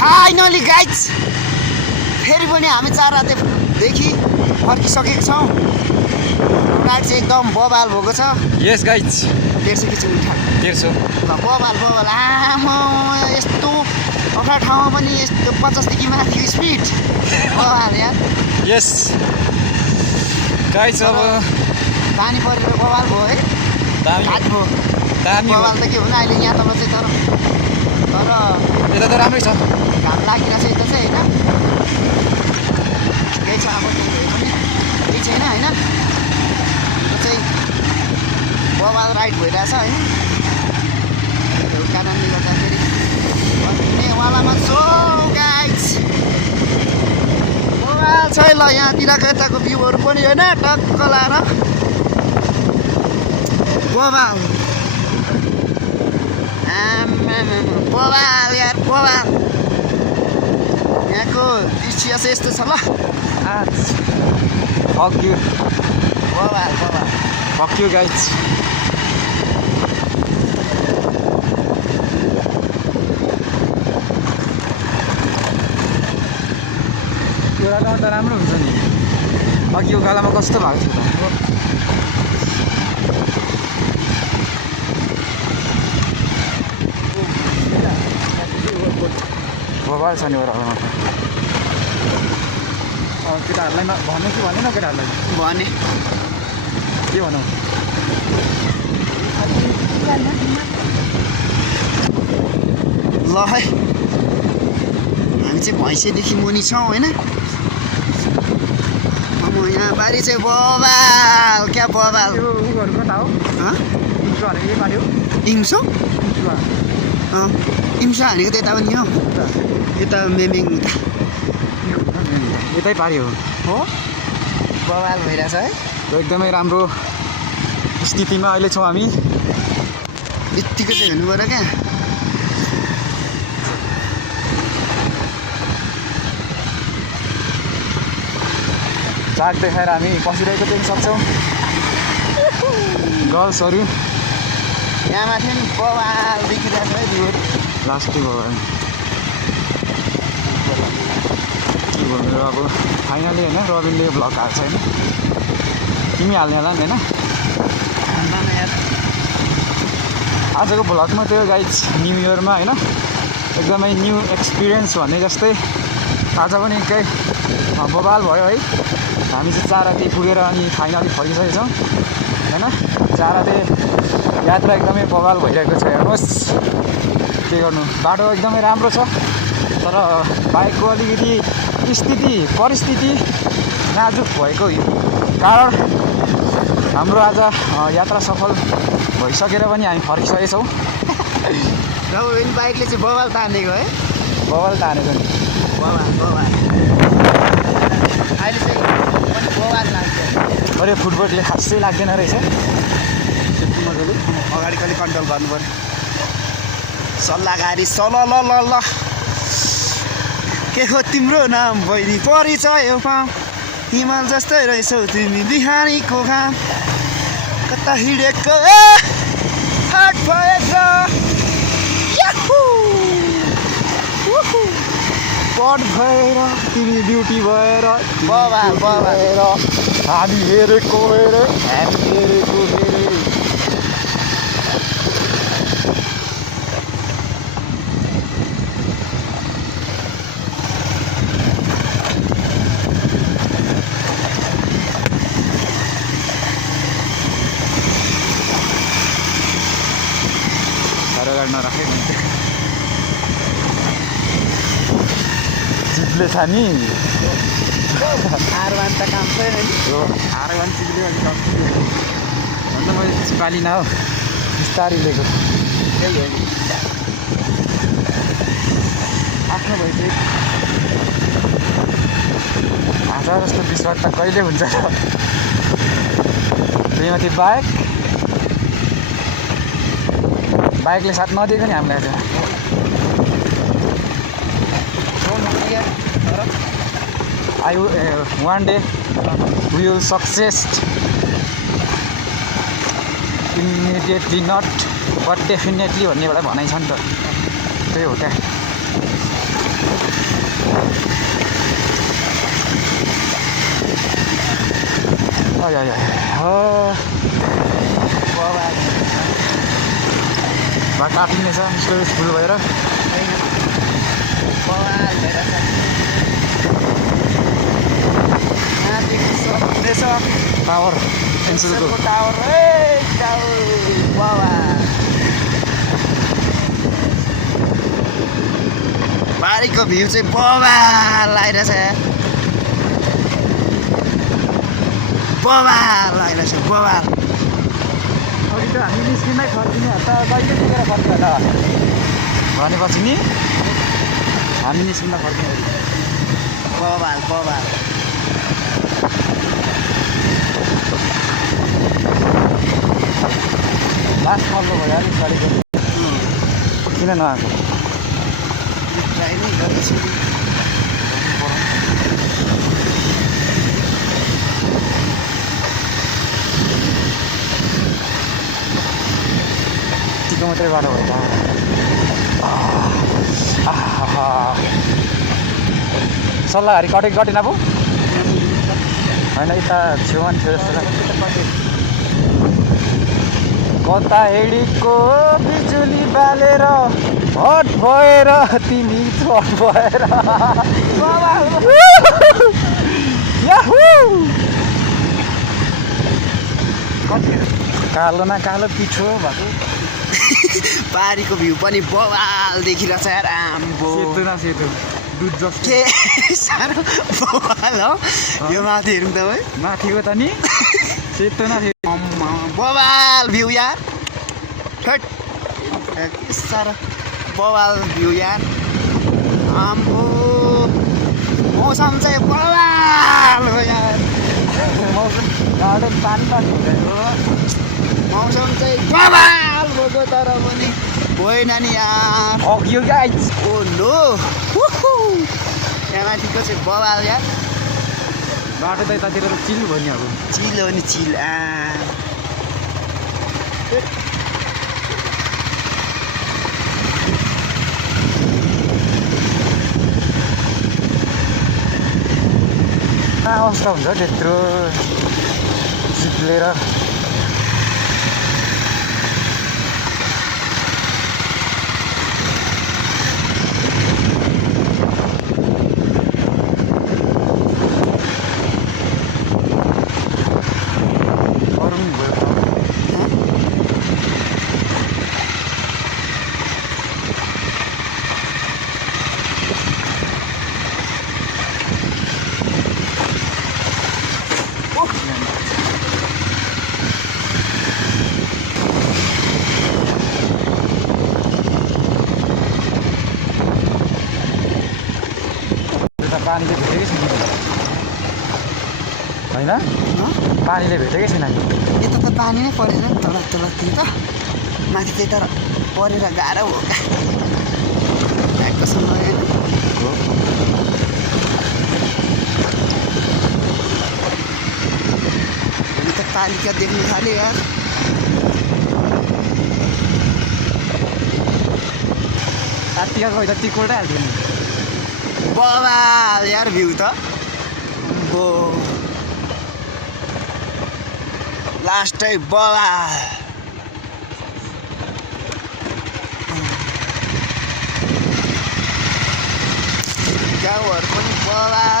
Finally guys फेरि पनि हामी 4 रातेदेखि फर्किसकेका छौँ। राइड चाहिँ एकदम बबाल भएको छ। यस गाइज 150 कि उठा 150 बबाल आमा यस्तो अफार ठाउँमा पनि यस्तो 50 देखि माथि स्पिड बबाल यार। यस गाइज अब पानी परेर बबाल भयो है। दामी बबाल त के हुन अहिले यहाँ तल चाहिँ तर यता त राम्रै छ। घाम लागिरहेछ यता चाहिँ होइन केही छ अब केही छैन होइन। यो चाहिँ बबाल राइड भइरहेछ होइन। त्यो कारणले गर्दाखेरि फर्किनेवालामा छौँ गाइज। बबाल छ ल यहाँतिरको यताको भ्यूहरू पनि होइन टक्क लाएर बबाल बबाल यार बबाल। यहाँको दृश्य चाहिँ यस्तो छ ल। Fuck you guys. यो गालामा त राम्रो हुन्छ नि। अघि यो गालामा कस्तो भएको थियो त। बबाल छ नि ओह्रालोमा त। केटाहरूलाई भन्नु कि भनेन केटाहरूलाई भने के भनौँ। ल है हामी चाहिँ भैँसेदेखि मुनि छौँ होइन। अब यहाँ बारी चाहिँ बबाल क्या बबाल। इम्सो इम्सो हानेको त यता पनि हो। यता मेमेङ उता यतै पारि हो बबाल भइरहेछ है। एकदमै राम्रो स्थितिमा अहिले छौँ हामी। यत्तिको चाहिँ हुनु पऱ्यो क्या। चाक देखाएर हामी बसिरहेको देख्न सक्छौँ गर्ल्सहरू। यहाँ माथि पनि बबाल देखिरहेछ है भ्यूहरू। लास्टै बबाल के भन्नु अब फाइनली होइन। रबिनले भ्लग हाल्छ होइन। तिमी हाल्ने होला नि होइन। आजको भ्लगमा त्यो गाइज न्यु इयरमा होइन एकदमै न्यू एक्सपिरियन्स भन्ने जस्तै आज पनि निकै बबाल भयो है। हामी चाहिँ 4 राति पुगेर अनि फाइनली फर्किसकेको छौँ होइन। 4 राति यात्रा एकदमै बबाल भइरहेको छ। हेर्नुहोस् के गर्नु बाटो एकदमै राम्रो छ तर बाइकको अलिकति परिस्थिति नाजुक भएको कारण हाम्रो आज यात्रा सफल भइसकेर पनि हामी फर्किसकेका छौँ। र पनि बाइकले चाहिँ बबाल तानेको है। बबाल तानेको नि बबाल अहिले चाहिँ बबाल लाग्छ। अरे फुटबलले खासै लाग्दैन रहेछ। त्यति मजाले अगाडि कहिले कन्ट्रोल गर्नु पर्यो। सल्लाहकारी ल के हो तिम्रो नाम बहिनी परिचय पाऊ। हिमाल जस्तै रहेछौ तिमी बिहानीको घाम कता हिँडेको हाट भएको पट भएर तिमी ब्युटी भएर बबाल हामी हेरेको हेरे नराखे चिप्ले छ नि आरवान त काम छैन नि। आरवान चिप्ले अलिक अन्त मैले चिपालिन हो बिस्तारै लिएको त्यही हो नि आफ्नो भइसक्यो। आज जस्तो विश्वास त कहिले हुन्छ र। त्यही माथि बाइकले साथ नदिएको नि हामीलाई आज। one day we will success immediately not but definitely भन्ने एउटा भनाइ छ नि त। त्यही हो क्या। काटिने छ स्टोरेज फुल भएर टावर पेन्सिलको बारीको भ्यू चाहिँ बवाल आइरहेछ बवाल आइरहेछ बवाल अघि त हामी निस्किँदै फर्किने त कहिले पुगेर फर्कियो होला भनेपछि नि हामी निस्किँदा फर्किने बवाल बवाल लास्ट मल्लो भयो अलिक गाडीको किन नआएको ट्राई नै गर्दैछु यतिको मात्रै बाटो भयो सल्लाहरी कटिन अब होइन यता छेउमा नि थियो जस्तो लाग्छ कता हिँडीको बिजुली बालेर हट भएर तिमी छट भएर कालो न कालो पिठो भएको पारीको भ्यू पनि बवाल देखिरहेछ यार आम्बो सेतो न सेतो दुध जस्तो के साह्रो बवाल हो यो माथि हेरौँ त है माथिको त नि सेतो न सेतो बवाल भ्यू यार ठट के साह्रो बवाल भ्यू यार आम्बो मौसम चाहिँ बवाल हो यार मौसम पानी पानी हुँदैन मौसम चाहिँ बवाल भएको तर पनि भएन नि यार हग्यो गाइस ओ नो यहाँ माथिको चाहिँ बवाल यार बाटो त यतातिर त चिल भयो नि अब चिल हो नि चिल अवस्था हुन्छ त्यत्रो चिप्लेर पानीले भेटेकै छैन होइन पानीले भेटेकै छैन यता त पानी नै परेन तलतिर त माथि चाहिँ तर परेर गाह्रो हो ब्यागकोसँग त तालिका देख्नु थाल्यो यार आर्टिका गयो त टिकोल्टै हाल्थ्यो नि बवाल यार भ्यू त बो लास्टै बवाल गाउँहरू पनि बवाल